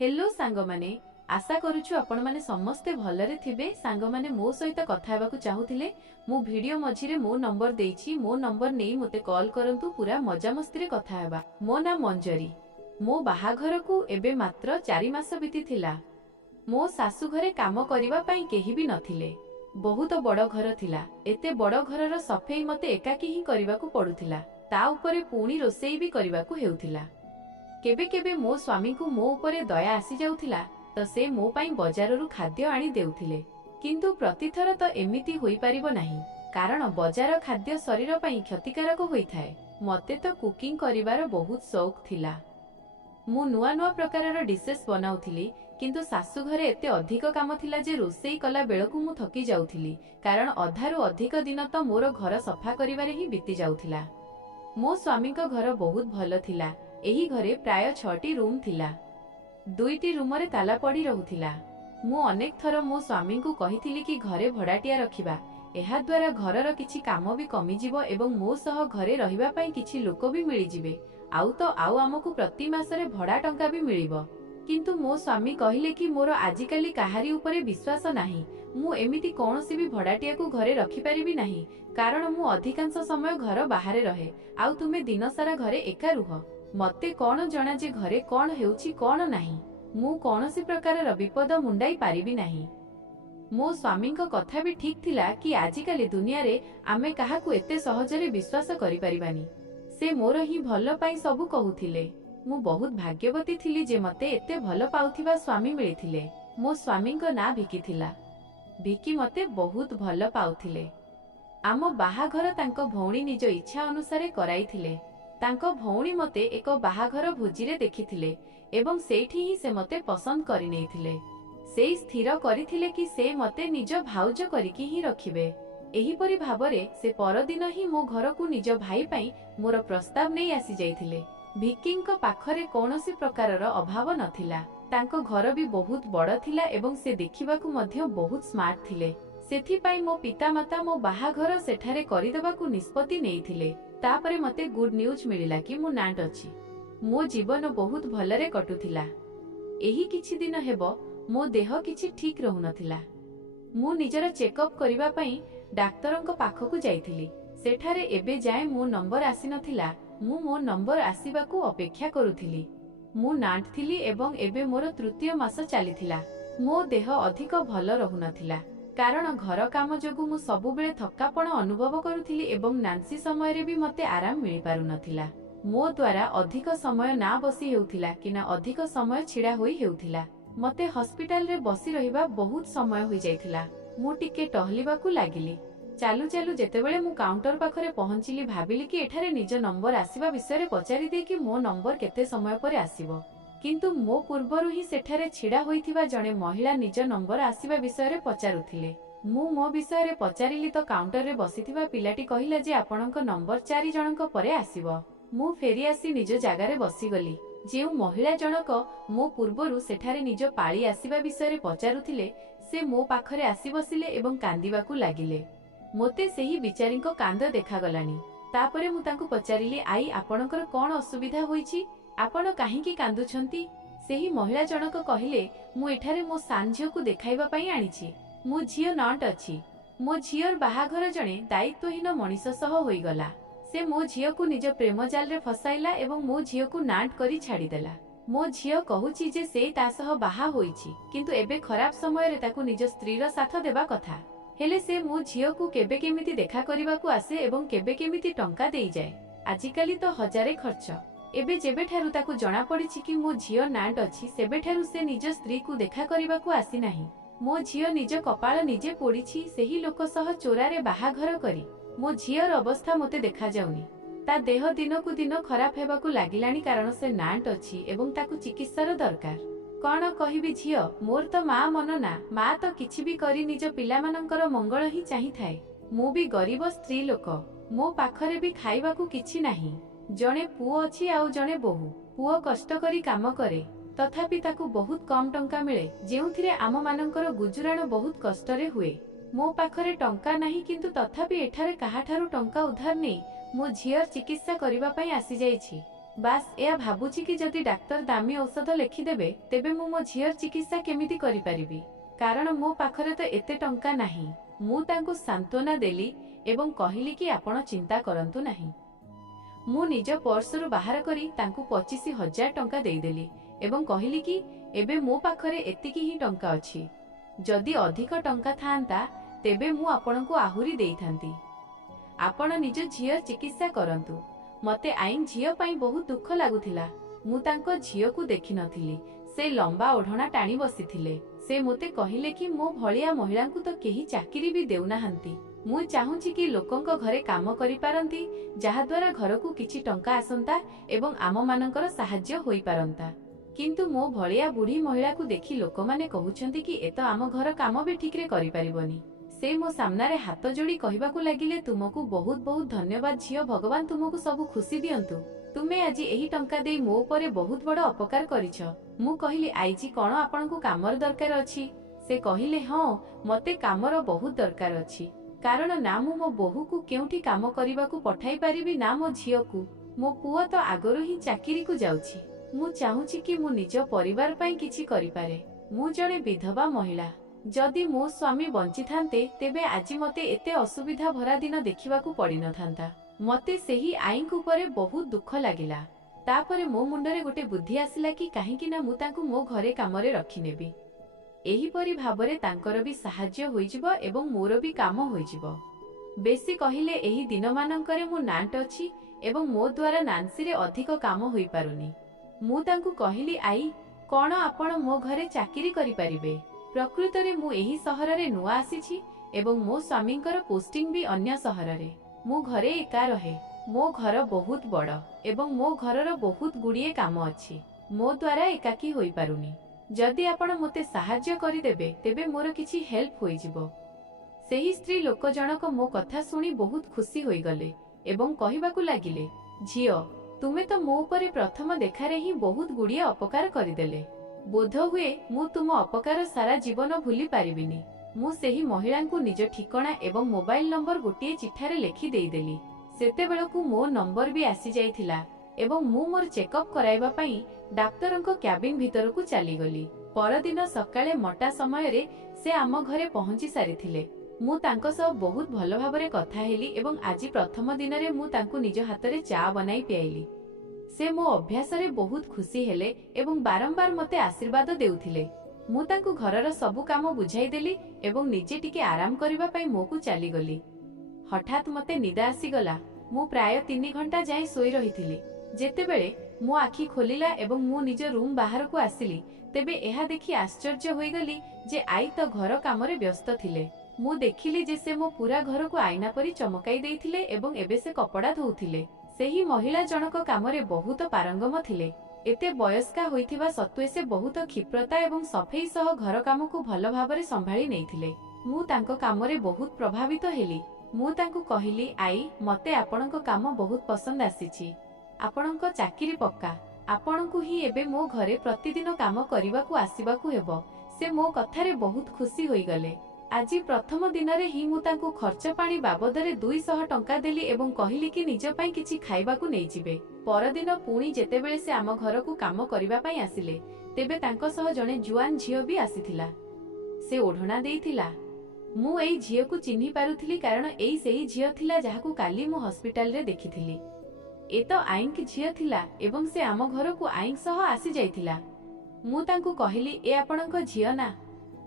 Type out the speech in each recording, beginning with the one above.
Hello सांग माने आशा करूछु आपण माने समस्ते भलरे थिबे। सांग माने मो सहित कथा हेबाकू चाहूथिले मु वीडियो मझिरे मो नंबर देइछि। मो नंबर नेई मते कॉल करंतु। पूरा मजा मस्ती रे कथा हेबा। मो ना मंजरी। मो बाहाघर को एबे मात्र 4 मास बीती थिला। मो सासु घरे काम करिबा पई केही भी नथिले। बहुत बड़ घर थिला। एते बड़ घरर सफेई मते एकाकी ही करिबाकू पडुथिला। ता उपरे पुणी रोसेई भी करिबाकू हेउथिला। केबे केबे मो स्वामी को मो उपरे दया आसी जाउथिला तो से मो पाई बजाररू खाद्य आनी देउथिले। किंतु प्रतिथर तो एमिति होई परिबो नाही, कारण बजार खाद्य शरीर पाई क्षतिकारक होइथाए। मते तो कुकिंग करिवार बहुत शौक थिला। मु नुआ नुआ प्रकारर डिशेस बनाउथिली, किंतु सासु घरे एते अधिक काम थिला जे रोसेई कला बेलकू मु थकी जाउथिली, कारण अधारू अधिक दिन तो मोर घर सफा करिवारे ही बीती जाउथिला। मो स्वामी को घर बहुत भल थिला। एही घरे प्राय 6टी रूम थिला। 2टी रूम रे ताला पड़ी रहुथिला। मु अनेक थर मो स्वामी को कहिथिली कि घरे भड़ाटिया रखिबा। एहा द्वारा घरर किछि काम भी कमी जिवो एवं मो सह घरे रहिबा पई किछि लोक भी मिलि जिवे। आउ तो आउ आमको प्रति मासरे भड़ा टंका भी मिलिबो। किंतु मो स्वामी कहिले कि मोर आजिकाली काहारी उपरे विश्वास नाही। मु एमिति कोनोसी भी भड़ाटिया को घरे रखि परिबि नाही, कारण मु अधिकांश समय घर बाहरे रहे। आउ तुमे दिन सारा घरे एका रुह। मते कौन जना जे घरे कौन हेउची कौन नाही। मु कौनसी प्रकार विपद मुंडाई पारिबी नाही। मो स्वामी को कथा भी ठीक थिला कि आजिकाली दुनिया रे आमे काहाकू एते सहजरे विश्वास करि परिबानी। से मोर ही भल पाई सबु कहूथिले। मु बहुत भाग्यवती थिली जे मते एते भल पाउथिबा स्वामी मिलिथिले। मो स्वामी को ना भिकी थिला। भिकी मते बहुत भल पाउथिले। आम बाहाघर तांको भौणी निज इच्छा अनुसारे कराइथिले। तांको भौणी मते एक बाहाघर भोजिरे देखिथिले एवं सेठी ही से मते पसंद करि नेइथिले। से स्थिर करिथिले कि से मते निज भाउज करिकी ही रखिबे। एही परि भाबरे से परदिन ही मो घर को निज भाई पाई मोर प्रस्ताव नै आसी जाइथिले। भिकिंको पाखरे कोनोसी प्रकारर अभाव नथिला। तांको घर भी बहुत बड़ थिला एवं से देखिबाकू मध्य बहुत स्मार्ट थिले। सेथि पाई मो पितामाता मो बाहाघर सेठारे करिदेबाकू निष्पत्ति नेइथिले। तापरे मते गुड न्यूज मिलिला कि मु नाट अछि। मो जीवन बहुत भलरे कटुथिला। एही किछि दिन हेबो मो देह किछि ठीक रहु नथिला। मु निजर चेकअप करिबा पई डाक्टरंको पाखकू जाइथिली। सेठारे एबे जाय मो नंबर आसी नथिला। मु मो नंबर आसीबाकू अपेक्षा करुथिली। मु नाट थिली एवं एबे मोर तृतीय मास चलीथिला। मो देह अधिक भल रहु नथिला, कारण घर काम जोगु मु सबु बेले थकापण अनुभव करुथिली एवं नांसी समय रे भी मते आराम मिलि पारु नथिला। मो द्वारा अधिक समय ना बसी हेउथिला कि ना अधिक समय छिड़ा होई हेउथिला। मते हॉस्पिटल रे बसी रहिबा बहुत समय होई जाइथिला। मु टिके टहलिबाकू लागिली। चालू चालू जेतेबेले मु काउंटर पाखरे पहुंचिली, भाबिली कि एठारे निज नंबर आसीबा विषय रे पचारि दे कि मो नंबर केते समय परे आसीबो। किंतु मो पूर्वरु ही सेठारे छिड़ा होइथिबा जणे महिला निज नंबर आसीबा विषय रे पचारुथिले। मु मो विषय रे पचारिली तो काउंटर रे बसिथिबा पिलाटी कहिला जे आपणक नंबर 4 जनक परे आसीबो। मु फेरी आसी निज जागा रे बसी गली। जेउ महिला जनक मो पूर्वरु सेठारे निज पाळी आसीबा विषय रे पचारुथिले, से मो पाखरे आसी बसिले एवं कांदिबाकू लागिले। मोते सेही बिचारीको कांद देखा गलानी। तापरे मु तांकू पचारिली, आई आपणकर कोन असुविधा होईची? आपण काहींकी कांदुछंती? सेही महिला जनक कहिले, मु एठारे मो सांझियो को देखाइबा पई आनिछि। मो झियो नट अछि। मो झियोर बाहाघर जणे दायित्वहीन मनीष सह होई गला। से मो झियो को निज प्रेम जाल रे फसाइला एवं मो झियो को नाट करी छाड़ी देला। मो झियो कहूची जे से ता सह बाहा होईची, किंतु एबे खराब समय रे ताकू निज स्त्रीर साथ देबा कथा। हेले से मो झियो को केबे केमिति देखा करिबाकू आसे एवं केबे केमिति टंका देई जाए। आजिकाली तो हजारे खर्च। एबे जेबे ठारू ताकू जणा पड़िछि कि मो झियो नाट अछि, सेबे ठारू से निज स्त्री को देखा करिबाकू आसी नाही। मो झियो निज कपाळ निजे पोड़िछि। सेही लोक सह चोरारे बाहाघर करी मो झियोर अवस्था मते देखा जाउनी। ता देह दिनकू दिन खराब हेबाकू लागिलानी, कारण से नाट अछि एवं ताकू चिकित्सार दरकार। कौन कहिबी झियो, मोर तो माँ मन ना। माँ तो किछि भी करी निज पिलामानंकर मंगल ही चाहि थाए। मु भी गरीब स्त्री लोक। मो पाखरे भी खाइबाकू किछि नाही। जणे पुओ अछि आउ जणे बोहू। पुओ कष्ट करी काम करे, तथापि ताकू बहुत कम टंका मिले, जेउथिरे आम मानंकर गुजुराण बहुत कष्टरे हुए। मो पाखरे टंका नाही, किंतु तथापि एठारे काहाठारू टंका उधार नै मो झियर चिकित्सा करिबा पई आसी जाइछि। बास या भाबुची कि जदि डाक्तर दामी औषध लिखिदेबे तेबे मु मो झीर चिकित्सा केमिति करि परिबि, कारण मो पाखरे तो एते टंका नाही। मु तांकु सांत्वना देली एवं कहिली कि आपण चिंता करंतु नाही। मु निज पर्सरु बाहर करी तांकु 25,000 टंका देदेली एवं कहिली कि एबे मो पाखरे एतिकी ही टंका अछि, जदि अधिक टंका थांता तेबे मु आपणको आहुरी देइथांती। आपण निज झियर चिकित्सा करंतु। मते आईन झियो पाई बहुत दुख लागुथिला। मु तांको झियो को देखि नथिली। से लंबा ओढणा टाणी बसिथिले। से मोते कहिले कि मो भलिया महिला को तो केही चाकरी भी देउनाहांती। मु चाहूची कि लोकंक घरे काम करि पारंती, जहा द्वारा घर को किछि टंका आसंता एवं आम मानकर सहाय्य होई पारंता। किंतु मो भलिया बुढ़ी महिला को देखि लोक माने कहउछंती कि एतो आम घर काम भी ठीक रे करि परिबनी। से मो सामना रे हाथ जोड़ी कहबाकू लागिले, तुमको बहुत बहुत धन्यवाद झियो, भगवान तुमको सब खुशी दियंतु। तुमे आज एही टंका देई मो परे बहुत बड़ अपकार करिछ। मु कहिली, आईजी कोन आपनकू कामर दरकार अछि? से कहिले, हां मते कामर बहुत दरकार अछि, कारण ना मो बोहू को केउठी काम करिबाकू पठाई परिबि ना मो झियो को। मो पुआ तो आगरो ही चाकरी को जाउछि। मु चाहूछि कि मु निज परिवार पई किछि करि पारे। मु जणे विधवा महिला। जदि मो स्वामी बंची थांते तेबे आज मते एते असुविधा भरा दिन देखिबाकू पड़ी न थांता। मते सेही आईन उपरे बहुत दुख लागिला। तापरे मो मुंडरे गोटे बुद्धि आसिला कि काहेकि ना मु तांकू मो घरे कामरे रखि नेबी। एही परि भाबरे तांकर भी सहाय्य होइजिबो एवं मोर भी काम होइजिबो। बेसी कहिले एही दिन मानंकरे मु नांट अछि एवं मो द्वारा नांसी रे अधिक काम होई पारुनी। मु तांकू कहिली, आई कोन आपण मो घरे चाकरी करि परिबे? प्रकृत रे मु एही सहर रे नुआ आसीछि एवं मो स्वामींकर पोस्टिंग भी अन्य सहर रे। मु घरे एका रहे। मो घर बहुत बड़ एवं मो घरर बहुत गुड़िए काम अछि। मो द्वारा एकाकी होई पारुनी। जदि आपण मते सहाय्य करि देबे तेबे मोर किछि हेल्प होई जिवो। सेही स्त्री लोक जनक मो कथा सुनी बहुत खुशी होई गले एवं कहिबाकू लागिले, झियो तुमे तो मो उपरे प्रथम देखारे ही बहुत गुड़िए अपकार करिदेले। बोध हुए मु तुम अपकार सारा जीवन भूली पारिबिनी। मु सेही महिला को निज ठिकणा एवं मोबाइल नंबर गोटे चिठारे लेखि देइदेली। सेतेबेलकू मो नंबर भी आसी जाइथिला एवं मु मोर चेकअप कराइबा पई डाक्टरंको क्याबिन भितर को चली गली। परदिन सकाळे मोटा समय रे से आम घरे पहुंची सारिथिले। मु तांको सब बहुत भलो भाबरे कथा हेली एवं आज प्रथम दिन रे मु तांको निज हातरे चा बनाई पियाइली। से मो अभ्यास रे बहुत खुशी हेले एवं बारंबार मते आशीर्वाद देउथिले। मु तांको घरर सबु काम बुझाई देली एवं निजे टिके आराम करिबा पई मोकु चली गली। हठात मते निदा आसी गला। मु प्राय 3 घंटा जाई सोई रहिथिली। जेतेबेले मो आखि खोलिला एवं मु निज रूम बाहर को आसिली, तेबे एहा देखि आश्चर्य होई गली जे आई तो घर काम रे व्यस्त थिले। मु देखिली जे से मो पूरा घर को आईना परी चमकाई देइथिले एवं एबे से कपड़ा धोउथिले। सेही महिला जनक काम रे बहुत पारंगम थिले। एते बयस्का होइथिबा सत्वे से बहुत क्षिप्रता एवं सफेई सह घर काम को भलो भाबरे संभाळी नेइथिले। मु तांको काम रे बहुत प्रभावित हेली। मु तांको कहिली, आई मते आपणको काम बहुत पसंद आसीछि। आपणको चाकरी पक्का। आपणको ही एबे मो घरे प्रतिदिन काम करिबाकू आसीबाकू हेबो। से मो कथारे बहुत खुशी होई गले। आज प्रथम दिन रे ही मु तांको खर्च पानी बाबदरे 200 टंका देली एवं कहिली कि निज पई किछि खाइबाकू नै जिवे। परदिन पुणी जेतेबेले से आम घर को काम करिबा पई आसिले, तेबे तांको सह जणे जुआन झियो भी आसीथिला। से ओढणा देइथिला। मु एई झियो को चिन्हि पारुथिली, कारण एई सेही झियो थिला जाहाकू काली मु हॉस्पिटल रे देखिथिली। ए तो आइंक झियो थिला एवं से आम घर को आइंक सह आसी जाइथिला। मु तांको कहिली, ए आपणको झियो ना?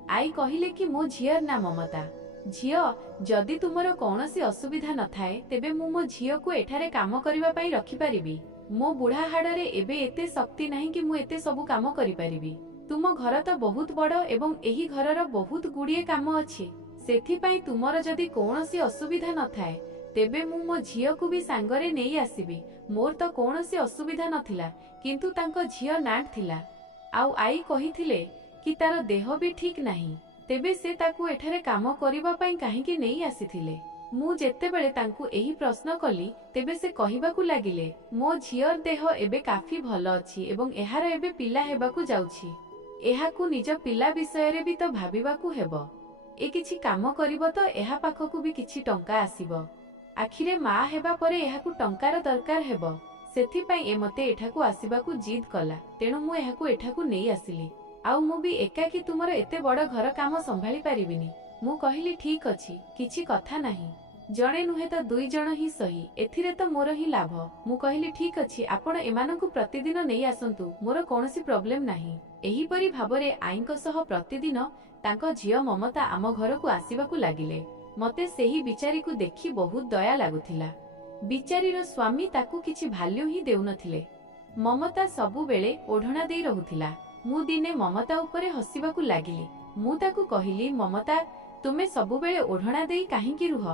आई कहिले कि मो झियर ना ममता। झियो, जदि तुमरो कौनसी असुविधा न थाए तेबे मु मो झियो को एठारे काम करिबा पई रखि पारिबी। मो बुढ़ा हाड़े एबे एते शक्ति नहीं कि मु एते सबु काम करि पारिबी। तुम घर तो बहुत बड़ एवं एही घरर बहुत गुड़िए काम अछि। सेथि पई तुमरो जदि कौनसी असुविधा न थाए तेबे मु मो झियो को भी सांगरे नेई आसीबी। मोर तो कौनसी असुविधा नथिला, किंतु तांको झियो नाट थिला। आउ आई कहिथिले कि तार देह भी ठीक नाही, तेबे से ताकू एठारे काम करिबा पई काहेकि नेई आसीथिले। मु जेतेबेले तांकू एही प्रश्न कली, तेबे से कहिबाकू लागिले, मो झियर देह एबे काफी भलो अछि एवं एहार एबे पिला हेबाकू जाउछि। एहाकू निज पिला विषय रे भी तो भाबिबाकू हेबो। ए किछि काम करिबो तो एहा पाखकू भी किछि टंका आसीबो। आखिरे मा हेबा परे एहाकू टंकार दरकार हेबो। ସେଥିପାଇଁ ଏ ମତେ ଏଠାକୁ ଆସିବାକୁ ଜିଦ୍ କଲା, ତେଣୁ ମୁଁ ଏହାକୁ ଏଠାକୁ ନେଇ ଆସିଲି। ଆଉ ମୁଁ ବି ଏକାକି ତୁମର ଏତେ ବଡ଼ ଘର କାମ ସମ୍ଭାଳି ପାରିବିନି। ମୁଁ କହିଲି ଠିକ୍ ଅଛି, କିଛି କଥା ନାହିଁ। ଜଣେ ନୁହେଁ ତ 2 ଜଣ ହିଁ ସହି, ଏଥିରେ ତ ମୋର ହିଁ ଲାଭ। ମୁଁ କହିଲି ଠିକ୍ ଅଛି, ଆପଣ ଏମାନଙ୍କୁ ପ୍ରତିଦିନ ନେଇ ଆସନ୍ତୁ, ମୋର କୌଣସି ପ୍ରୋବ୍ଲେମ୍ ନାହିଁ। ଏହିପରି ଭାବରେ ଆଈଙ୍କ ସହ ପ୍ରତିଦିନ ତାଙ୍କ ଝିଅ ମମତା ଆମ ଘରକୁ ଆସିବାକୁ ଲାଗିଲେ। ମତେ ସେହି ବିଚାରୀକୁ ଦେଖି ବହୁତ ଦୟା ଲାଗୁଥିଲା। ବିଚାରୀର ସ୍ୱାମୀ ତାକୁ କିଛି ଭାଲ୍ୟୁ ହିଁ ଦେଉନଥିଲେ। ମମତା ସବୁବେଳେ ଓଢ଼ଣା ଦେଇ ରହୁଥିଲା। ମୁଁ ଦିନେ ମମତା ଉପରେ ହସିବାକୁ ଲାଗିଲି। ମୁଁ ତାକୁ କହିଲି, ମମତା, ତୁମେ ସବୁବେଳେ ଓଢ଼ଣା ଦେଇ କାହିଁକି ରୁହ?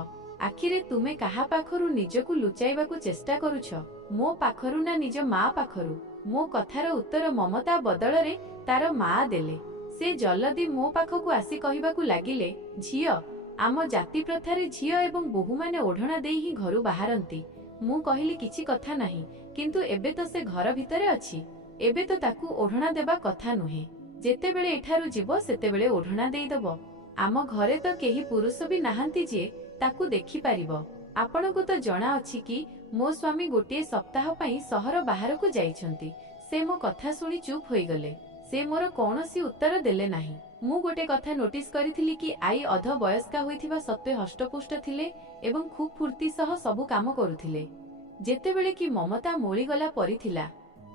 ଆଖିରେ ତୁମେ କାହା ପାଖରୁ ନିଜକୁ ଲୁଚାଇବାକୁ ଚେଷ୍ଟା କରୁଛ? ମୋ ପାଖରୁ ନା ନିଜ ମା ପାଖରୁ? ମୋ କଥାର ଉତ୍ତର ମମତା ବଦଳରେ ତାର ମା ଦେଲେ। ସେ ଜଲଦି ମୋ ପାଖକୁ ଆସି କହିବାକୁ ଲାଗିଲେ, ଝିଅ, ଆମ ଜାତି ପ୍ରଥାରେ ଝିଅ ଏବଂ ବୋହୂମାନେ ଓଢ଼ଣା ଦେଇ ହିଁ ଘରୁ ବାହାରନ୍ତି। ମୁଁ କହିଲି କିଛି କଥା ନାହିଁ, କିନ୍ତୁ ଏବେ ତ ସେ ଘର ଭିତରେ ଅଛି, ଏବେ ତ ତାକୁ ଓଢ଼ଣା ଦେବା କଥା ନୁହେଁ। ଯେତେବେଳେ ଏଠାରୁ ଯିବ ସେତେବେଳେ ଓଢ଼ଣା ଦେଇଦବ। ଆମ ଘରେ ତ କେହି ପୁରୁଷ ବି ନାହାନ୍ତି ଯିଏ ତାକୁ ଦେଖିପାରିବ। ଆପଣଙ୍କୁ ତ ଜଣା ଅଛି କି ମୋ ସ୍ୱାମୀ ଗୋଟିଏ ସପ୍ତାହ ପାଇଁ ସହର ବାହାରକୁ ଯାଇଛନ୍ତି। ସେ ମୋ କଥା ଶୁଣି ଚୁପ୍ ହୋଇଗଲେ। ସେ ମୋର କୌଣସି ଉତ୍ତର ଦେଲେ ନାହିଁ। ମୁଁ ଗୋଟେ କଥା ନୋଟିସ୍ କରିଥିଲି କି ଆଈ ଅଧ ବୟସ୍କା ହୋଇଥିବା ସତ୍ତ୍ୱେ ହଷ୍ଟପୁଷ୍ଟ ଥିଲେ ଏବଂ ଖୁବ୍ ଫୁର୍ତ୍ତି ସହ ସବୁ କାମ କରୁଥିଲେ। ଯେତେବେଳେ କି ମମତା ମୋଳିଗଲା ପରି ଥିଲା।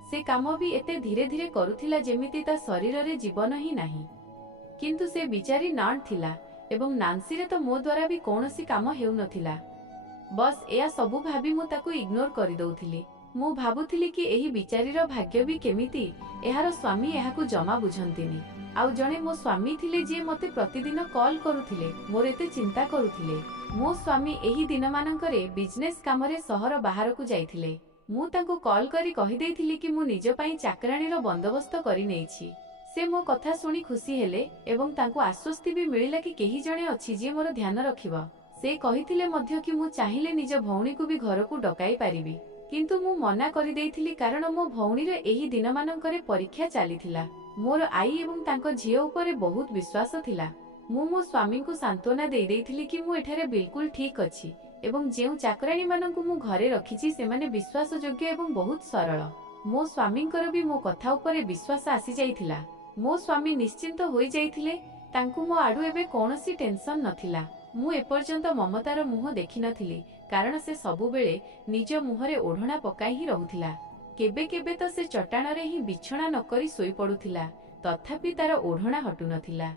ସେ କାମ ବି ଏତେ ଧୀରେ ଧୀରେ କରୁଥିଲା ଯେମିତି ତା ଶରୀରରେ ଜୀବନ ହିଁ ନାହିଁ। କିନ୍ତୁ ସେ ବିଚାରୀ ନାନ୍ ଥିଲା ଏବଂ ନାନ୍ସିରେ ତ ମୋ ଦ୍ୱାରା ବି କୌଣସି କାମ ହେଉନଥିଲା। ବସ୍ ଏହା ସବୁ ଭାବି ମୁଁ ତାକୁ ଇଗ୍ନୋର କରିଦେଉଥିଲି। ମୁଁ ଭାବୁଥିଲି କି ଏହି ବିଚାରୀର ଭାଗ୍ୟ ବି କେମିତି, ଏହାର ସ୍ୱାମୀ ଏହାକୁ ଜମା ବୁଝନ୍ତିନି। ଆଉ ଜଣେ ମୋ ସ୍ୱାମୀ ଥିଲେ ଯିଏ ମୋତେ ପ୍ରତିଦିନ କଲ୍ କରୁଥିଲେ, ମୋର ଏତେ ଚିନ୍ତା କରୁଥିଲେ। ମୋ ସ୍ୱାମୀ ଏହି ଦିନମାନଙ୍କରେ ବିଜନେସ୍ କାମରେ ସହର ବାହାରକୁ ଯାଇଥିଲେ। ମୁଁ ତାଙ୍କୁ କଲ୍ କରି କହିଦେଇଥିଲି କି ମୁଁ ନିଜ ପାଇଁ ଚାକରାଣୀର ବନ୍ଦୋବସ୍ତ କରିନେଇଛି। ସେ ମୋ କଥା ଶୁଣି ଖୁସି ହେଲେ ଏବଂ ତାଙ୍କୁ ଆଶ୍ୱସ୍ତି ବି ମିଳିଲା କି କେହି ଜଣେ ଅଛି ଯିଏ ମୋର ଧ୍ୟାନ ରଖିବ। ସେ କହିଥିଲେ ମଧ୍ୟ କି ମୁଁ ଚାହିଁଲେ ନିଜ ଭଉଣୀକୁ ବି ଘରକୁ ଡକାଇ ପାରିବି। କିନ୍ତୁ ମୁଁ ମନା କରିଦେଇଥିଲି କାରଣ ମୋ ଭଉଣୀର ଏହି ଦିନମାନଙ୍କରେ ପରୀକ୍ଷା ଚାଲିଥିଲା। ମୋର ଆଈ ଏବଂ ତାଙ୍କ ଝିଅ ଉପରେ ବହୁତ ବିଶ୍ୱାସ ଥିଲା। ମୁଁ ମୋ ସ୍ୱାମୀଙ୍କୁ ସାନ୍ତ୍ୱନା ଦେଇଦେଇଥିଲି କି ମୁଁ ଏଠାରେ ବିଲକୁଲ ଠିକ୍ ଅଛି ଏବଂ ଯେଉଁ ଚାକରାଣୀମାନଙ୍କୁ ମୁଁ ଘରେ ରଖିଛି ସେମାନେ ବିଶ୍ୱାସଯୋଗ୍ୟ ଏବଂ ବହୁତ ସରଳ। ମୋ ସ୍ୱାମୀଙ୍କର ବି ମୋ କଥା ଉପରେ ବିଶ୍ୱାସ ଆସିଯାଇଥିଲା। ମୋ ସ୍ୱାମୀ ନିଶ୍ଚିନ୍ତ ହୋଇଯାଇଥିଲେ, ତାଙ୍କୁ ମୋ ଆଡୁ ଏବେ କୌଣସି ଟେନସନ୍ ନଥିଲା। ମୁଁ ଏପର୍ଯ୍ୟନ୍ତ ମମତାର ମୁହଁ ଦେଖିନଥିଲି କାରଣ ସେ ସବୁବେଳେ ନିଜ ମୁହଁରେ ଓଢ଼ଣା ପକାଇ ହିଁ ରହୁଥିଲା। କେବେ କେବେ ତ ସେ ଚଟାଣରେ ହିଁ ବିଛଣା ନକରି ଶୋଇପଡୁଥିଲା, ତଥାପି ତାର ଓଢ଼ଣା ହଟୁନଥିଲା।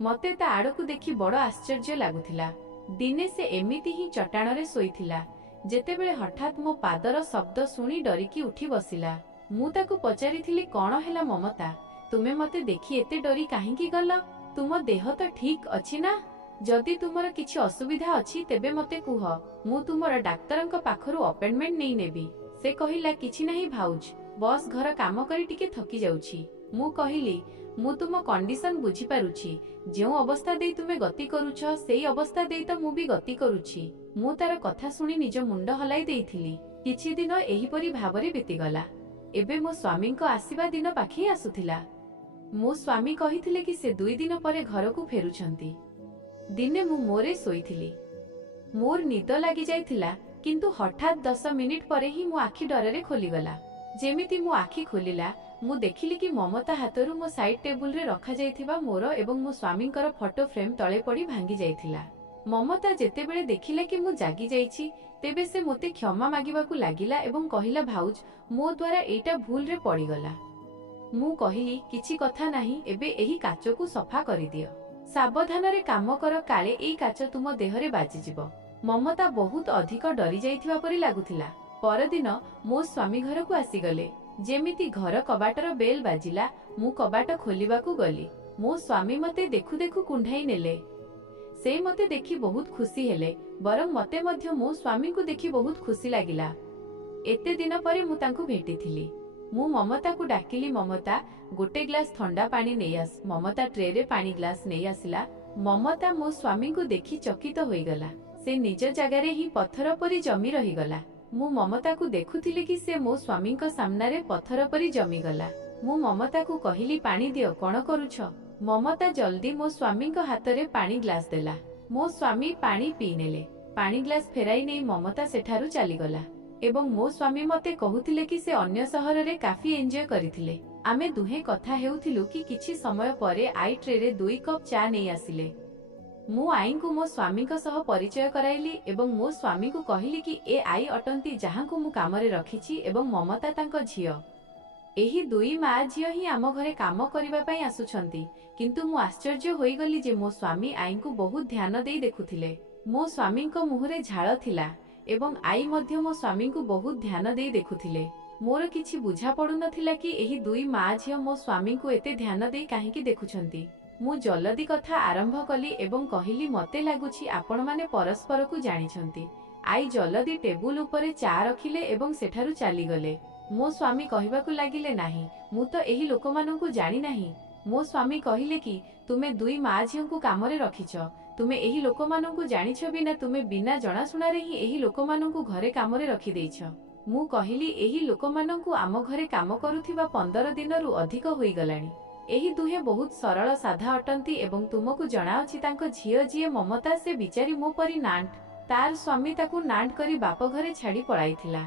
ମତେ ତା ଆଡ଼କୁ ଦେଖି ବଡ଼ ଆଶ୍ଚର୍ଯ୍ୟ ଲାଗୁଥିଲା। ଦିନେ ସେ ଏମିତି ହିଁ ଚଟାଣରେ ଶୋଇଥିଲା, ଯେତେବେଳେ ହଠାତ୍ ମୋ ପାଦର ଶବ୍ଦ ଶୁଣି ଡରିକି ଉଠି ବସିଲା। ମୁଁ ତାକୁ ପଚାରିଥିଲି, କ'ଣ ହେଲା ମମତା, ତୁମେ ମତେ ଦେଖି ଏତେ ଡରି କାହିଁକି ଗଲ? ତୁମ ଦେହ ତ ଠିକ୍ ଅଛି ନା? ଯଦି ତୁମର କିଛି ଅସୁବିଧା ଅଛି ତେବେ ମତେ କୁହ, ମୁଁ ତୁମର ଡାକ୍ତରଙ୍କ ପାଖରୁ ଆପଏଣ୍ଟମେଣ୍ଟ ନେଇ ନେବି। ସେ କହିଲା, କିଛି ନାହିଁ ଭାଉଜ, ବସ୍ ଘର କାମ କରି ଟିକେ ଥକି ଯାଉଛି। ମୁଁ କହିଲି, ମୁଁ ତୁମ କଣ୍ଡିସନ୍ ବୁଝିପାରୁଛି। ଯେଉଁ ଅବସ୍ଥା ଦେଇ ତୁମେ ଗତି କରୁଛ ସେଇ ଅବସ୍ଥା ଦେଇ ତ ମୁଁ ବି ଗତି କରୁଛି। ମୁଁ ତାର କଥା ଶୁଣି ନିଜ ମୁଣ୍ଡ ହଲାଇ ଦେଇଥିଲି। କିଛି ଦିନ ଏହିପରି ଭାବରେ ବିତିଗଲା। ଏବେ ମୋ ସ୍ୱାମୀଙ୍କ ଆସିବା ଦିନ ପାଖେଇ ଆସୁଥିଲା। ମୋ ସ୍ୱାମୀ କହିଥିଲେ କି ସେ 2 ଦିନ ପରେ ଘରକୁ ଫେରୁଛନ୍ତି। ଦିନେ ମୁଁ ମୋରେ ଶୋଇଥିଲି। ମୋର ନିଦ ଲାଗିଯାଇଥିଲା, କିନ୍ତୁ ହଠାତ୍ 10 ମିନିଟ୍ ପରେ ହିଁ ମୋ ଆଖି ଡରରେ ଖୋଲିଗଲା। ଯେମିତି ମୋ ଆଖି ଖୋଲିଲା, ମୁଁ ଦେଖିଲି କି ମମତା ହାତରୁ ମୋ ସାଇଡ୍ ଟେବୁଲରେ ରଖାଯାଇଥିବା ମୋର ଏବଂ ମୋ ସ୍ୱାମୀଙ୍କର ଫଟୋ ଫ୍ରେମ୍ ତଳେ ପଡ଼ି ଭାଙ୍ଗି ଯାଇଥିଲା। ମମତା ଯେତେବେଳେ ଦେଖିଲା କି ମୁଁ ଜାଗି ଯାଇଛି, ତେବେ ସେ ମୋତେ କ୍ଷମା ମାଗିବାକୁ ଲାଗିଲା ଏବଂ କହିଲା, ଭାଉଜ, ମୋ ଦ୍ୱାରା ଏଇଟା ଭୁଲରେ ପଡ଼ିଗଲା। ମୁଁ କହିଲି, କିଛି କଥା ନାହିଁ, ଏବେ ଏହି କାଚକୁ ସଫା କରିଦିଅ। ସାବଧାନରେ କାମ କର, କାଳେ ଏଇ କାଚ ତୁମ ଦେହରେ ବାଜିଯିବ। ମମତା ବହୁତ ଅଧିକ ଡରି ଯାଇଥିବା ପରି ଲାଗୁଥିଲା। ପରଦିନ ମୋ ସ୍ୱାମୀ ଘରକୁ ଆସିଗଲେ। ଯେମିତି ଘର କବାଟର ବେଲ୍ ବାଜିଲା, ମୁଁ କବାଟ ଖୋଲିବାକୁ ଗଲି। ମୋ ସ୍ୱାମୀ ମତେ ଦେଖୁ ଦେଖୁ କୁଣ୍ଢାଇ ନେଲେ। ସେ ମତେ ଦେଖି ବହୁତ ଖୁସି ହେଲେ, ବରଂ ମତେ ମଧ୍ୟ ମୋ ସ୍ୱାମୀଙ୍କୁ ଦେଖି ବହୁତ ଖୁସି ଲାଗିଲା। ଏତେ ଦିନ ପରେ ମୁଁ ତାଙ୍କୁ ଭେଟିଥିଲି। ମୁଁ ମମତାକୁ ଡାକିଲି, ମମତା, ଗୋଟେ ଗ୍ଲାସ ଥଣ୍ଡା ପାଣି ନେଇଆସ। ମମତା ଟ୍ରେରେ ପାଣି ଗ୍ଲାସ ନେଇ ଆସିଲା। ମମତା ମୋ ସ୍ୱାମୀଙ୍କୁ ଦେଖି ଚକିତ ହୋଇଗଲା। ସେ ନିଜ ଜାଗାରେ ହିଁ ପଥର ପରି ଜମି ରହିଗଲା। ମୁଁ ମମତାକୁ ଦେଖୁଥିଲି କି ସେ ମୋ ସ୍ୱାମୀଙ୍କ ସାମ୍ନାରେ ପଥର ପରି ଜମିଗଲା। ମୁଁ ମମତାକୁ କହିଲି, ପାଣି ଦିଅ, କ'ଣ କରୁଛ? ମମତା ଜଲ୍ଦି ମୋ ସ୍ୱାମୀଙ୍କ ହାତରେ ପାଣି ଗ୍ଲାସ ଦେଲା। ମୋ ସ୍ୱାମୀ ପାଣି ପିଇନେଲେ। ପାଣି ଗ୍ଲାସ ଫେରାଇ ନେଇ ମମତା ସେଠାରୁ ଚାଲିଗଲା। ଏବଂ ମୋ ସ୍ୱାମୀ ମତେ କହୁଥିଲେ କି ସେ ଅନ୍ୟ ସହରରେ କାଫି ଏଞ୍ଜୟ କରିଥିଲେ। ଆମେ ଦୁହେଁ କଥା ହେଉଥିଲୁ କି କିଛି ସମୟ ପରେ ଆଈ ଟ୍ରେରେ 2 କପ୍ ଚା ନେଇ ଆସିଲେ। ମୁଁ ଆଈଙ୍କୁ ମୋ ସ୍ୱାମୀଙ୍କ ସହ ପରିଚୟ କରାଇଲି ଏବଂ ମୋ ସ୍ୱାମୀଙ୍କୁ କହିଲି କି ଏ ଆଈ ଅଟନ୍ତି ଯାହାଙ୍କୁ ମୁଁ କାମରେ ରଖିଛି ଏବଂ ମମତା ତାଙ୍କ ଝିଅ। ଏହି 2 ମା ଝିଅ ହିଁ ଆମ ଘରେ କାମ କରିବା ପାଇଁ ଆସୁଛନ୍ତି। କିନ୍ତୁ ମୁଁ ଆଶ୍ଚର୍ଯ୍ୟ ହୋଇଗଲି ଯେ ମୋ ସ୍ୱାମୀ ଆଈଙ୍କୁ ବହୁତ ଧ୍ୟାନ ଦେଇ ଦେଖୁଥିଲେ। ମୋ ସ୍ୱାମୀଙ୍କ ମୁହଁରେ ଝାଳ ଥିଲା ଏବଂ ଆଈ ମଧ୍ୟ ମୋ ସ୍ୱାମୀଙ୍କୁ ବହୁତ ଧ୍ୟାନ ଦେଇ ଦେଖୁଥିଲେ। ମୋର କିଛି ବୁଝା ପଡୁନଥିଲା କି ଏହି 2 ମା ଝିଅ ମୋ ସ୍ୱାମୀଙ୍କୁ ଏତେ ଧ୍ୟାନ ଦେଇ କାହିଁକି ଦେଖୁଛନ୍ତି। ମୁଁ ଜଲଦି କଥା ଆରମ୍ଭ କଲି ଏବଂ କହିଲି ମତେ ଲାଗୁଛି ଆପଣମାନେ ପରସ୍ପରକୁ ଜାଣିଛନ୍ତି। ଆଈ ଜଲଦି ଟେବୁଲ ଉପରେ ଚା ରଖିଲେ ଏବଂ ସେଠାରୁ ଚାଲିଗଲେ। ମୋ ସ୍ୱାମୀ କହିବାକୁ ଲାଗିଲେ ନାହିଁ, ମୁଁ ତ ଏହି ଲୋକମାନଙ୍କୁ ଜାଣି ନାହିଁ। ମୋ ସ୍ୱାମୀ କହିଲେ କି ତୁମେ 2 ମା ଝିଅଙ୍କୁ କାମରେ ରଖିଛ, ତୁମେ ଏହି ଲୋକମାନଙ୍କୁ ଜାଣିଛ ବି ନା, ତୁମେ ବିନା ଜଣାଶୁଣାରେ ହିଁ ଏହି ଲୋକମାନଙ୍କୁ ଘରେ କାମରେ ରଖିଦେଇଛ। ମୁଁ କହିଲି ଏହି ଲୋକମାନଙ୍କୁ ଆମ ଘରେ କାମ କରୁଥିବା 15 ଦିନରୁ ଅଧିକ ହୋଇଗଲାଣି। ଏହି ଦୁହେଁ ବହୁତ ସରଳ ସାଧା ଅଟନ୍ତି ଏବଂ ତୁମକୁ ଜଣାଅଛି ତାଙ୍କ ଝିଅ ଯିଏ ମମତା, ସେ ବିଚାରୀ ମୋ ପରି ନାଣ୍ଟ। ତାର ସ୍ୱାମୀ ତାକୁ ନାଣ୍ଟ କରି ବାପ ଘରେ ଛାଡ଼ି ପଳାଇଥିଲା।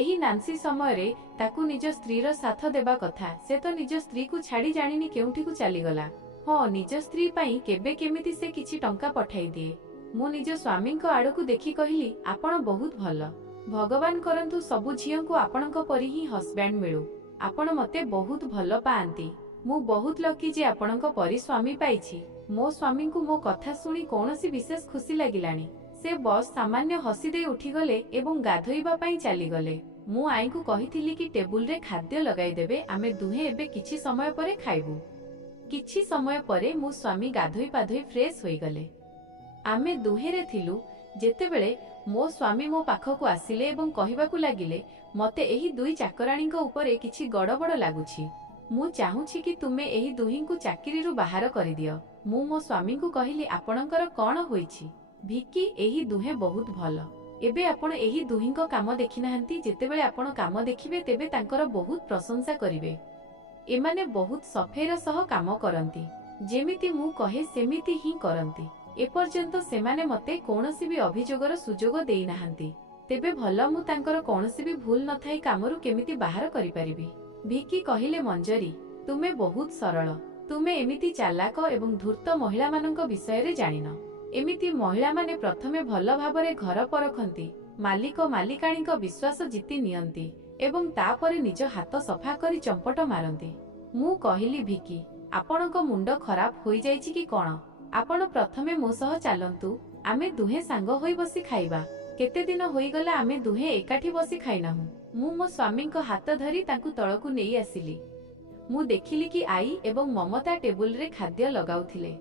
ଏହି ନାନ୍ସି ସମୟରେ ତାକୁ ନିଜ ସ୍ତ୍ରୀର ସାଥ ଦେବା କଥା, ସେ ତ ନିଜ ସ୍ତ୍ରୀକୁ ଛାଡ଼ି ଜାଣିନି କେଉଁଠିକୁ ଚାଲିଗଲା। ହଁ, ନିଜ ସ୍ତ୍ରୀ ପାଇଁ କେବେ କେମିତି ସେ କିଛି ଟଙ୍କା ପଠାଇ ଦିଏ। ମୁଁ ନିଜ ସ୍ୱାମୀଙ୍କ ଆଡ଼କୁ ଦେଖି କହିଲି, ଆପଣ ବହୁତ ଭଲ। ଭଗବାନ କରନ୍ତୁ ସବୁ ଝିଅଙ୍କୁ ଆପଣଙ୍କ ପରି ହିଁ ହଜବ୍ୟାଣ୍ଡ ମିଳୁ। ଆପଣ ମତେ ବହୁତ ଭଲ ପାଆନ୍ତି। ମୁଁ ବହୁତ ଲକି ଯେ ଆପଣଙ୍କ ପରି ସ୍ୱାମୀ ପାଇଛି। ମୋ ସ୍ୱାମୀଙ୍କୁ ମୋ କଥା ଶୁଣି କୌଣସି ବିଶେଷ ଖୁସି ଲାଗିଲାନି। ସେ ବସ୍ ସାମାନ୍ୟ ହସିଦେଇ ଉଠିଗଲେ ଏବଂ ଗାଧୋଇବା ପାଇଁ ଚାଲିଗଲେ। ମୁଁ ଆଈଙ୍କୁ କହିଥିଲି କି ଟେବୁଲରେ ଖାଦ୍ୟ ଲଗାଇଦେବେ, ଆମେ ଦୁହେଁ ଏବେ କିଛି ସମୟ ପରେ ଖାଇବୁ। କିଛି ସମୟ ପରେ ମୋ ସ୍ୱାମୀ ଗାଧୋଇ ପାଧୋଇ ଫ୍ରେଶ ହୋଇଗଲେ। ଆମେ ଦୁହେଁରେ ଥିଲୁ ଯେତେବେଳେ ମୋ ସ୍ୱାମୀ ମୋ ପାଖକୁ ଆସିଲେ ଏବଂ କହିବାକୁ ଲାଗିଲେ, ମତେ ଏହି 2 ଚାକରାଣୀଙ୍କ ଉପରେ କିଛି ଗଡ଼ବଡ଼ ଲାଗୁଛି। ମୁଁ ଚାହୁଁଛି କି ତୁମେ ଏହି ଦୁହିଁଙ୍କୁ ଚାକିରିରୁ ବାହାର କରିଦିଅ। ମୁଁ ମୋ ସ୍ୱାମୀଙ୍କୁ କହିଲି, ଆପଣଙ୍କର କ'ଣ ହୋଇଛି? ଭିକି, ଏହି ଦୁହେଁ ବହୁତ ଭଲ। ଏବେ ଆପଣ ଏହି ଦୁହିଁଙ୍କ କାମ ଦେଖିନାହାନ୍ତି, ଯେତେବେଳେ ଆପଣ କାମ ଦେଖିବେ ତେବେ ତାଙ୍କର ବହୁତ ପ୍ରଶଂସା କରିବେ। ଏମାନେ ବହୁତ ସଫେଇର ସହ କାମ କରନ୍ତି। ଯେମିତି ମୁଁ କହେ ସେମିତି ହିଁ କରନ୍ତି। ଏପର୍ଯ୍ୟନ୍ତ ସେମାନେ ମତେ କୌଣସି ବି ଅଭିଯୋଗର ସୁଯୋଗ ଦେଇନାହାନ୍ତି। ତେବେ ଭଲ, ମୁଁ ତାଙ୍କର କୌଣସି ବି ଭୁଲ ନଥାଇ କାମରୁ କେମିତି ବାହାର କରିପାରିବି? ଭିକି କହିଲେ, ମଞ୍ଜରୀ, ତୁମେ ବହୁତ ସରଳ। ତୁମେ ଏମିତି ଚାଲାକ ଏବଂ ଧୂର୍ତ୍ତ ମହିଳାମାନଙ୍କ ବିଷୟରେ ଜାଣିନ। ଏମିତି ମହିଳାମାନେ ପ୍ରଥମେ ଭଲ ଭାବରେ ଘର ପରଖନ୍ତି, ମାଲିକ ମାଲିକାଣୀଙ୍କ ବିଶ୍ୱାସ ଜିତି ନିଅନ୍ତି ଏବଂ ତାପରେ ନିଜ ହାତ ସଫା କରି ଚମ୍ପଟ ମାରନ୍ତି। ମୁଁ କହିଲି, ଭିକି, ଆପଣଙ୍କ ମୁଣ୍ଡ ଖରାପ ହୋଇଯାଇଛି କି କ'ଣ? ଆପଣ ପ୍ରଥମେ ମୋ ସହ ଚାଲନ୍ତୁ, ଆମେ ଦୁହେଁ ସାଙ୍ଗ ହୋଇ ବସି ଖାଇବା। କେତେ ଦିନ ହୋଇଗଲା ଆମେ ଦୁହେଁ ଏକାଠି ବସି ଖାଇନାହୁଁ। ମୁଁ ମୋ ସ୍ୱାମୀଙ୍କ ହାତ ଧରି ତାଙ୍କୁ ତଳକୁ ନେଇ ଆସିଲି। ମୁଁ ଦେଖିଲି କି ଆଈ ଏବଂ ମମତା ଟେବୁଲରେ ଖାଦ୍ୟ ଲଗାଉଥିଲେ।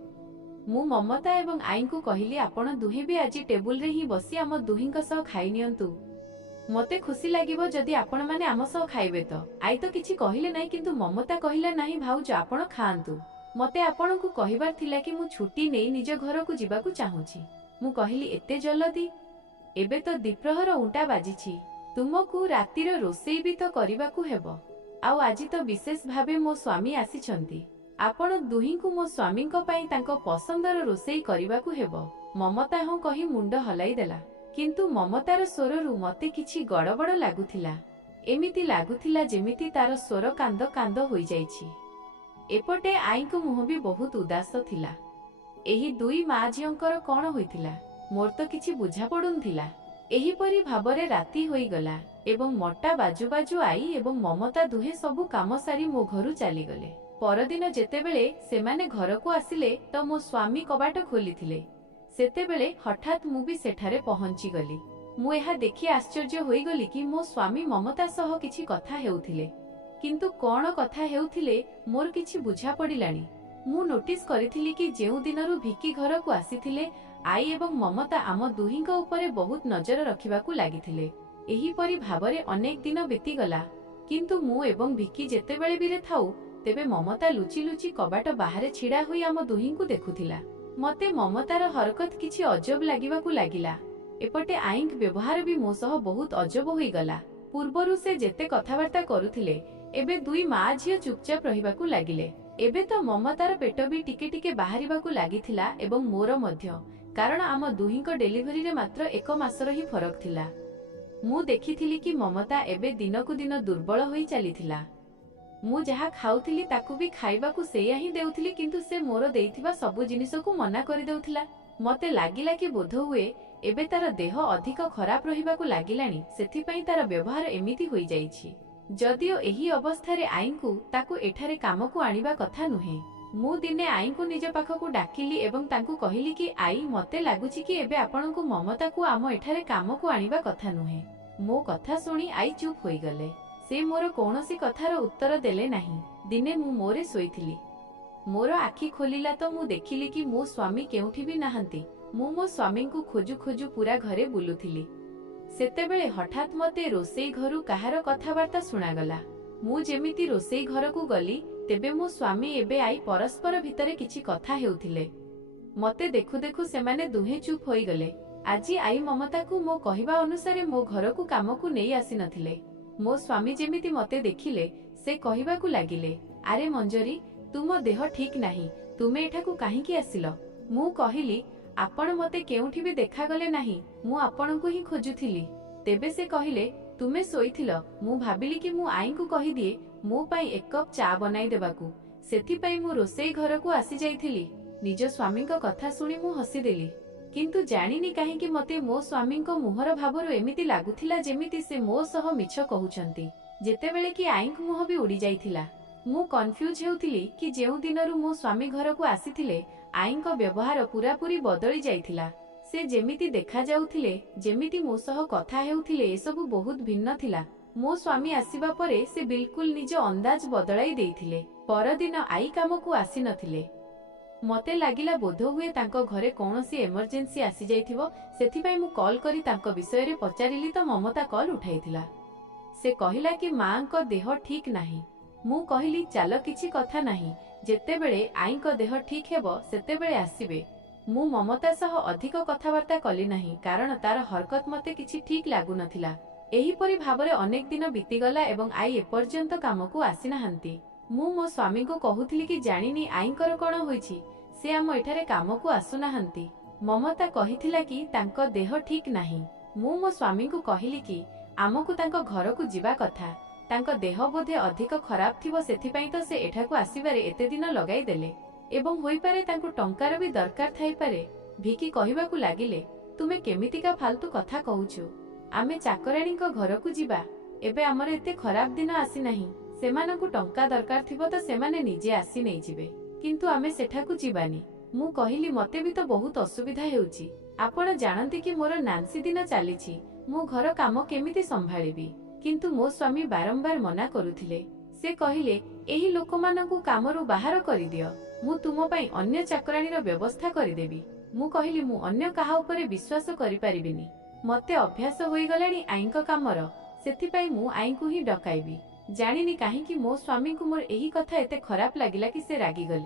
ମୁଁ ମମତା ଏବଂ ଆଈଙ୍କୁ କହିଲି, ଆପଣ ଦୁହେଁ ବି ଆଜି ଟେବୁଲରେ ହିଁ ବସି ଆମ ଦୁହିଁଙ୍କ ସହ ଖାଇନିଅନ୍ତୁ। ମତେ ଖୁସି ଲାଗିବ ଯଦି ଆପଣମାନେ ଆମ ସହ ଖାଇବେ ତ। ଆଈ ତ କିଛି କହିଲେ ନାହିଁ, କିନ୍ତୁ ମମତା କହିଲା, ନାହିଁ ଭାଉଜ, ଆପଣ ଖାଆନ୍ତୁ। ମତେ ଆପଣଙ୍କୁ କହିବାର ଥିଲା କି ମୁଁ ଛୁଟି ନେଇ ନିଜ ଘରକୁ ଯିବାକୁ ଚାହୁଁଛି। ମୁଁ କହିଲି, ଏତେ ଜଲଦି? ଏବେ ତ ଦ୍ୱିପ୍ରହର ଉଁଟା ବାଜିଛି। ତୁମକୁ ରାତିର ରୋଷେଇ ବି ତ କରିବାକୁ ହେବ। ଆଉ ଆଜି ତ ବିଶେଷ ଭାବେ ମୋ ସ୍ୱାମୀ ଆସିଛନ୍ତି। ଆପଣ ଦୁହିଁଙ୍କୁ ମୋ ସ୍ୱାମୀଙ୍କ ପାଇଁ ତାଙ୍କ ପସନ୍ଦର ରୋଷେଇ କରିବାକୁ ହେବ। ମମତା ହଁ କହି ମୁଣ୍ଡ ହଲାଇଦେଲା। କିନ୍ତୁ ମମତାର ସ୍ୱରରୁ ମତେ କିଛି ଗଡ଼ବଡ଼ ଲାଗୁଥିଲା। ଏମିତି ଲାଗୁଥିଲା ଯେମିତି ତାର ସ୍ୱର କାନ୍ଦ କାନ୍ଦ ହୋଇଯାଇଛି। ଏପଟେ ଆଈଙ୍କ ମୁହଁ ବି ବହୁତ ଉଦାସ ଥିଲା। ଏହି 2 ମା ଝିଅଙ୍କର କ'ଣ ହୋଇଥିଲା? ମୋର ତ କିଛି ବୁଝା ପଡୁନଥିଲା। ଏହିପରି ଭାବରେ ରାତି ହୋଇଗଲା ଏବଂ ମଟା ବାଜୁ ବାଜୁ ଆଈ ଏବଂ ମମତା ଦୁହେଁ ସବୁ କାମ ସାରି ମୋ ଘରୁ ଚାଲିଗଲେ। ପରଦିନ ଯେତେବେଳେ ସେମାନେ ଘରକୁ ଆସିଲେ ତ ମୋ ସ୍ୱାମୀ କବାଟ ଖୋଲିଥିଲେ। ସେତେବେଳେ ହଠାତ୍ ମୁଁ ବି ସେଠାରେ ପହଞ୍ଚିଗଲି। ମୁଁ ଏହା ଦେଖି ଆଶ୍ଚର୍ଯ୍ୟ ହୋଇଗଲି କି ମୋ ସ୍ୱାମୀ ମମତା ସହ କିଛି କଥା ହେଉଥିଲେ। କିନ୍ତୁ କ'ଣ କଥା ହେଉଥିଲେ ମୋର କିଛି ବୁଝା ପଡ଼ିଲାନି। ମୁଁ ନୋଟିସ କରିଥିଲି କି ଯେଉଁ ଦିନରୁ ଭିକି ଘରକୁ ଆସିଥିଲେ, ଆଈ ଏବଂ ମମତା ଆମ ଦୁହିଁଙ୍କ ଉପରେ ବହୁତ ନଜର ରଖିବାକୁ ଲାଗିଥିଲେ। ଏହିପରି ଭାବରେ ଅନେକ ଦିନ ବିତିଗଲା। କିନ୍ତୁ ମୁଁ ଏବଂ ଭିକି ଯେତେବେଳେ ବି ଥାଉ, ତେବେ ମମତା ଲୁଚି ଲୁଚି କବାଟ ବାହାରେ ଛିଡ଼ା ହୋଇ ଆମ ଦୁହିଁଙ୍କୁ ଦେଖୁଥିଲା। ମତେ ମମତାର ହରକତ କିଛି ଅଜବ ଲାଗିବାକୁ ଲାଗିଲା। ଏପଟେ ଆଈଙ୍କ ବ୍ୟବହାର ବି ମୋ ସହ ବହୁତ ଅଜବ ହୋଇଗଲା। ପୂର୍ବରୁ ସେ ଯେତେ କଥାବାର୍ତ୍ତା କରୁଥିଲେ, ଏବେ 2 ମା ଝିଅ ଚୁପଚାପ ରହିବାକୁ ଲାଗିଲେ। ଏବେ ତ ମମତାର ପେଟ ବି ଟିକେ ଟିକେ ବାହାରିବାକୁ ଲାଗିଥିଲା ଏବଂ ମୋର ମଧ୍ୟ, କାରଣ ଆମ ଦୁହିଁଙ୍କ ଡେଲିଭରିରେ ମାତ୍ର 1 ମାସର ହିଁ ଫରକ ଥିଲା। ମୁଁ ଦେଖିଥିଲି କି ମମତା ଏବେ ଦିନକୁ ଦିନ ଦୁର୍ବଳ ହୋଇ ଚାଲିଥିଲା। ମୁଁ ଯାହା ଖାଉଥିଲି ତାକୁ ବି ଖାଇବାକୁ ସେଇଆ ହିଁ ଦେଉଥିଲି, କିନ୍ତୁ ସେ ମୋର ଦେଇଥିବା ସବୁ ଜିନିଷକୁ ମନା କରିଦେଉଥିଲା। ମତେ ଲାଗିଲା କି ବୋଧହୁଏ ଏବେ ତାର ଦେହ ଅଧିକ ଖରାପ ରହିବାକୁ ଲାଗିଲାଣି, ସେଥିପାଇଁ ତାର ବ୍ୟବହାର ଏମିତି ହୋଇଯାଇଛି। ଯଦିଓ ଏହି ଅବସ୍ଥାରେ ଆଈଙ୍କୁ ତାକୁ ଏଠାରେ କାମକୁ ଆଣିବା କଥା ନୁହେଁ। ମୁଁ ଦିନେ ଆଈଙ୍କୁ ନିଜ ପାଖକୁ ଡାକିଲି ଏବଂ ତାଙ୍କୁ କହିଲି କି ଆଈ, ମତେ ଲାଗୁଛି କି ଏବେ ଆପଣଙ୍କୁ ମମତାକୁ ଆମ ଏଠାରେ କାମକୁ ଆଣିବା କଥା ନୁହେଁ। ମୋ କଥା ଶୁଣି ଆଈ ଚୁପ୍ ହୋଇଗଲେ। ସେ ମୋର କୌଣସି କଥାର ଉତ୍ତର ଦେଲେ ନାହିଁ। ଦିନେ ମୁଁ ମୋରେ ଶୋଇଥିଲି। ମୋର ଆଖି ଖୋଲିଲା ତ ମୁଁ ଦେଖିଲି କି ମୋ ସ୍ୱାମୀ କେଉଁଠି ବି ନାହାନ୍ତି। ମୁଁ ମୋ ସ୍ୱାମୀଙ୍କୁ ଖୋଜୁ ଖୋଜୁ ପୁରା ଘରେ ବୁଲୁଥିଲି। ସେତେବେଳେ ହଠାତ୍ ମତେ ରୋଷେଇ ଘରୁ କାହାର କଥାବାର୍ତ୍ତା ଶୁଣାଗଲା। ମୁଁ ଯେମିତି ରୋଷେଇ ଘରକୁ ଗଲି, ତେବେ ମୋ ସ୍ୱାମୀ ଏବେ ଆଈ ପରସ୍ପର ଭିତରେ କିଛି କଥା ହେଉଥିଲେ। ମତେ ଦେଖୁ ଦେଖୁ ସେମାନେ ଦୁହେଁ ଚୁପ୍ ହୋଇଗଲେ। ଆଜି ଆଈ ମମତାକୁ ମୋ କହିବା ଅନୁସାରେ ମୋ ଘରକୁ କାମକୁ ନେଇ ଆସିନଥିଲେ। ମୋ ସ୍ୱାମୀ ଯେମିତି ମତେ ଦେଖିଲେ, ସେ କହିବାକୁ ଲାଗିଲେ, ଆରେ ମଞ୍ଜରୀ, ତୁମ ଦେହ ଠିକ୍ ନାହିଁ, ତୁମେ ଏଠାକୁ କାହିଁକି ଆସିଲ? ମୁଁ କହିଲି, ଆପଣ ମତେ କେଉଁଠି ବି ଦେଖାଗଲେ ନାହିଁ, ମୁଁ ଆପଣଙ୍କୁ ହିଁ ଖୋଜୁଥିଲି। ତେବେ ସେ କହିଲେ, ତୁମେ ଶୋଇଥିଲ। ମୁଁ ଭାବିଲି କି ମୁଁ ଆଈଙ୍କୁ କହିଦିଏ ମୋ ପାଇଁ ଏକ କପ୍ ଚା ବନାଇ ଦେବାକୁ। ସେଥିପାଇଁ ମୁଁ ରୋଷେଇ ଘରକୁ ଆସିଯାଇଥିଲି। ନିଜ ସ୍ୱାମୀଙ୍କ କଥା ଶୁଣି ମୁଁ ହସିଦେଲି। କିନ୍ତୁ ଜାଣିନି କାହିଁକି ମତେ ମୋ ସ୍ୱାମୀଙ୍କ ମୁହଁର ଭାବରୁ ଏମିତି ଲାଗୁଥିଲା ଯେମିତି ସେ ମୋ ସହ ମିଛ କହୁଛନ୍ତି। ଯେତେବେଳେ କି ଆଈଙ୍କ ମୁହଁ ବି ଉଡ଼ି ଯାଇଥିଲା। ମୁଁ କନଫ୍ୟୁଜ ହେଉଥିଲି କି ଯେଉଁ ଦିନରୁ ମୋ ସ୍ୱାମୀ ଘରକୁ ଆସିଥିଲେ, ଆଈଙ୍କ ବ୍ୟବହାର ପୁରାପୁରି ବଦଳି ଯାଇଥିଲା। ସେ ଯେମିତି ଦେଖାଯାଉଥିଲେ, ଯେମିତି ମୋ ସହ କଥା ହେଉଥିଲେ, ଏସବୁ ବହୁତ ଭିନ୍ନ ଥିଲା। ମୋ ସ୍ୱାମୀ ଆସିବା ପରେ ସେ ବିଲକୁଲ ନିଜ ଅନ୍ଦାଜ ବଦଳାଇ ଦେଇଥିଲେ। ପରଦିନ ଆଈ କାମକୁ ଆସିନଥିଲେ। ମତେ ଲାଗିଲା ବୋଧହୁଏ ତାଙ୍କ ଘରେ କୌଣସି ଏମର୍ଜେନ୍ସି ଆସିଯାଇଥିବ, ସେଥିପାଇଁ ମୁଁ କଲ୍ କରି ତାଙ୍କ ବିଷୟରେ ପଚାରିଲି ତ ମମତା କଲ୍ ଉଠାଇଥିଲା। ସେ କହିଲା କି ମାଙ୍କ ଦେହ ଠିକ୍ ନାହିଁ। ମୁଁ କହିଲି, ଚାଲ କିଛି କଥା ନାହିଁ, ଯେତେବେଳେ ଆଈଙ୍କ ଦେହ ଠିକ୍ ହେବ ସେତେବେଳେ ଆସିବେ। ମୁଁ ମମତା ସହ ଅଧିକ କଥାବାର୍ତ୍ତା କଲି ନାହିଁ, କାରଣ ତାର ହରକତ ମତେ କିଛି ଠିକ୍ ଲାଗୁନଥିଲା। ଏହିପରି ଭାବରେ ଅନେକ ଦିନ ବିତିଗଲା ଏବଂ ଆଈ ଏପର୍ଯ୍ୟନ୍ତ କାମକୁ ଆସିନାହାନ୍ତି। ମୁଁ ମୋ ସ୍ୱାମୀଙ୍କୁ କହୁଥିଲି କି ଜାଣିନି ଆଈଙ୍କର କ'ଣ ହୋଇଛି, ସେ ଆମ ଏଠାରେ କାମକୁ ଆସୁନାହାନ୍ତି। ମମତା କହିଥିଲା କି ତାଙ୍କ ଦେହ ଠିକ୍ ନାହିଁ। ମୁଁ ମୋ ସ୍ୱାମୀଙ୍କୁ କହିଲି କି ଆମକୁ ତାଙ୍କ ଘରକୁ ଯିବା କଥା। ତାଙ୍କ ଦେହ ବୋଧେ ଅଧିକ ଖରାପ ଥିବ, ସେଥିପାଇଁ ତ ସେ ଏଠାକୁ ଆସିବାରେ ଏତେ ଦିନ ଲଗାଇଦେଲେ। ଏବଂ ହୋଇପାରେ ତାଙ୍କୁ ଟଙ୍କାର ବି ଦରକାର ଥାଇପାରେ। ଭିକି କହିବାକୁ ଲାଗିଲେ, ତୁମେ କେମିତିକା ଫାଲତୁ କଥା କହୁଛୁ? ଆମେ ଚାକରାଣୀଙ୍କ ଘରକୁ ଯିବା। ଏବେ ଆମର ଏତେ ଖରାପ ଦିନ ଆସିନାହିଁ। ସେମାନଙ୍କୁ ଟଙ୍କା ଦରକାର ଥିବ ତ ସେମାନେ ନିଜେ ଆସି ନେଇଯିବେ, କିନ୍ତୁ ଆମେ ସେଠାକୁ ଯିବାନି। ମୁଁ କହିଲି, ମତେ ବି ତ ବହୁତ ଅସୁବିଧା ହେଉଛି। ଆପଣ ଜାଣନ୍ତି କି ମୋର ନାନ୍ସି ଦିନ ଚାଲିଛି, ମୁଁ ଘର କାମ କେମିତି ସମ୍ଭାଳିବି? କିନ୍ତୁ ମୋ ସ୍ୱାମୀ ବାରମ୍ବାର ମନା କରୁଥିଲେ। ସେ କହିଲେ, ଏହି ଲୋକମାନଙ୍କୁ କାମରୁ ବାହାର କରିଦିଅ, ମୁଁ ତୁମ ପାଇଁ ଅନ୍ୟ ଚାକରାଣୀର ବ୍ୟବସ୍ଥା କରିଦେବି। ମୁଁ କହିଲି, ମୁଁ ଅନ୍ୟ କାହା ଉପରେ ବିଶ୍ୱାସ କରିପାରିବିନି। ମତେ ଅଭ୍ୟାସ ହୋଇଗଲାଣି ଆଈଙ୍କ କାମର, ସେଥିପାଇଁ ମୁଁ ଆଈଙ୍କୁ ହିଁ ଡକାଇବି। ଜାଣିନି କାହିଁକି ମୋ ସ୍ୱାମୀଙ୍କୁ ମୋର ଏହି କଥା ଏତେ ଖରାପ ଲାଗିଲା କି ସେ ରାଗିଗଲେ।